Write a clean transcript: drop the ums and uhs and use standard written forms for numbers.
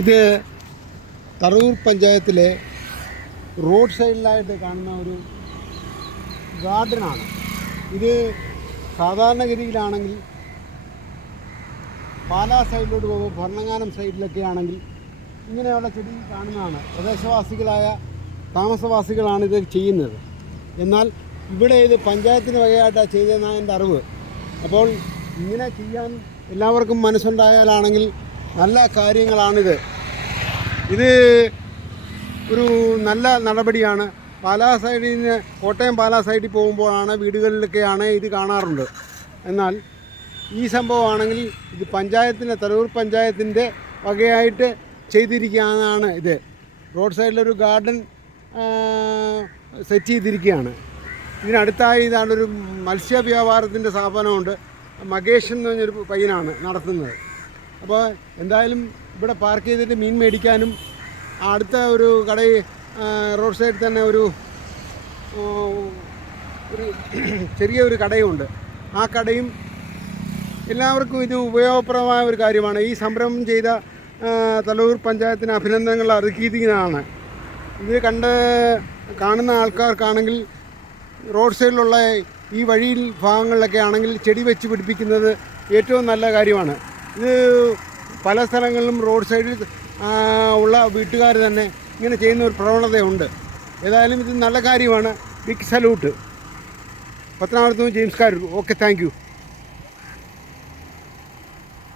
ഇത് തറൂർ പഞ്ചായത്തിലെ റോഡ് സൈഡിലായിട്ട് കാണുന്ന ഒരു ഗാർഡനാണ്. ഇത് സാധാരണഗതിയിലാണെങ്കിൽ പാലാ സൈഡിലോട്ട് പോകുമ്പോൾ ഭരണങ്ങാനം സൈഡിലൊക്കെ ആണെങ്കിൽ ഇങ്ങനെയുള്ള ചെടി കാണുന്നതാണ്. പ്രദേശവാസികളായ താമസവാസികളാണ് ഇത് ചെയ്യുന്നത്. എന്നാൽ ഇവിടെ ഇത് പഞ്ചായത്തിന് വകയായിട്ടാണ് ചെയ്തതെന്നാണ് എൻ്റെ അറിവ്. അപ്പോൾ ഇങ്ങനെ ചെയ്യാൻ എല്ലാവർക്കും മനസ്സുണ്ടായാലാണെങ്കിൽ നല്ല കാര്യങ്ങളാണിത്. ഇത് ഒരു നല്ല നടപടിയാണ്. പാലാ സൈഡിൽ നിന്ന് കോട്ടയം പാലാ സൈഡിൽ പോകുമ്പോഴാണ് വീടുകളിലൊക്കെയാണ് ഇത് കാണാറുണ്ട്. എന്നാൽ ഈ സംഭവമാണെങ്കിൽ ഇത് തരൂർ പഞ്ചായത്തിൻ്റെ വകയായിട്ട് ചെയ്തിരിക്കുകയാണ്. ഇത് റോഡ് സൈഡിലൊരു ഗാർഡൻ സെറ്റ് ചെയ്തിരിക്കുകയാണ്. ഇതിനടുത്തായി ഇതാണ്ടൊരു മത്സ്യവ്യാപാരത്തിൻ്റെ സ്ഥാപനമുണ്ട്. മകേഷ് എന്ന് പറഞ്ഞൊരു പയ്യനാണ് നടത്തുന്നത്. അപ്പോൾ എന്തായാലും ഇവിടെ പാർക്ക് ചെയ്തിട്ട് മീൻ മേടിക്കാനും അടുത്ത ഒരു കടയിൽ റോഡ് സൈഡിൽ തന്നെ ഒരു ചെറിയൊരു കടയുണ്ട്. ആ കടയും എല്ലാവർക്കും ഇത് ഉപയോഗപ്രദമായ ഒരു കാര്യമാണ്. ഈ സംരംഭം ചെയ്ത തലൂർ പഞ്ചായത്തിന് അഭിനന്ദനങ്ങൾ അർഹിക്കുന്നതാണ്. ഇത് കാണുന്ന ആൾക്കാർക്കാണെങ്കിൽ റോഡ് സൈഡിലുള്ള ഈ വഴിയിൽ ഭാഗങ്ങളിലൊക്കെ ആണെങ്കിൽ ചെടി വെച്ച് പിടിപ്പിക്കുന്നത് ഏറ്റവും നല്ല കാര്യമാണ്. ഇത് പല സ്ഥലങ്ങളിലും റോഡ് സൈഡിൽ ഉള്ള വീട്ടുകാർ തന്നെ ഇങ്ങനെ ചെയ്യുന്ന ഒരു പ്രവണതയുണ്ട്. ഏതായാലും ഇത് നല്ല കാര്യമാണ്. Big salute. പത്തനാപുരത്ത് നിന്ന് James Karoor. Okay, thank U.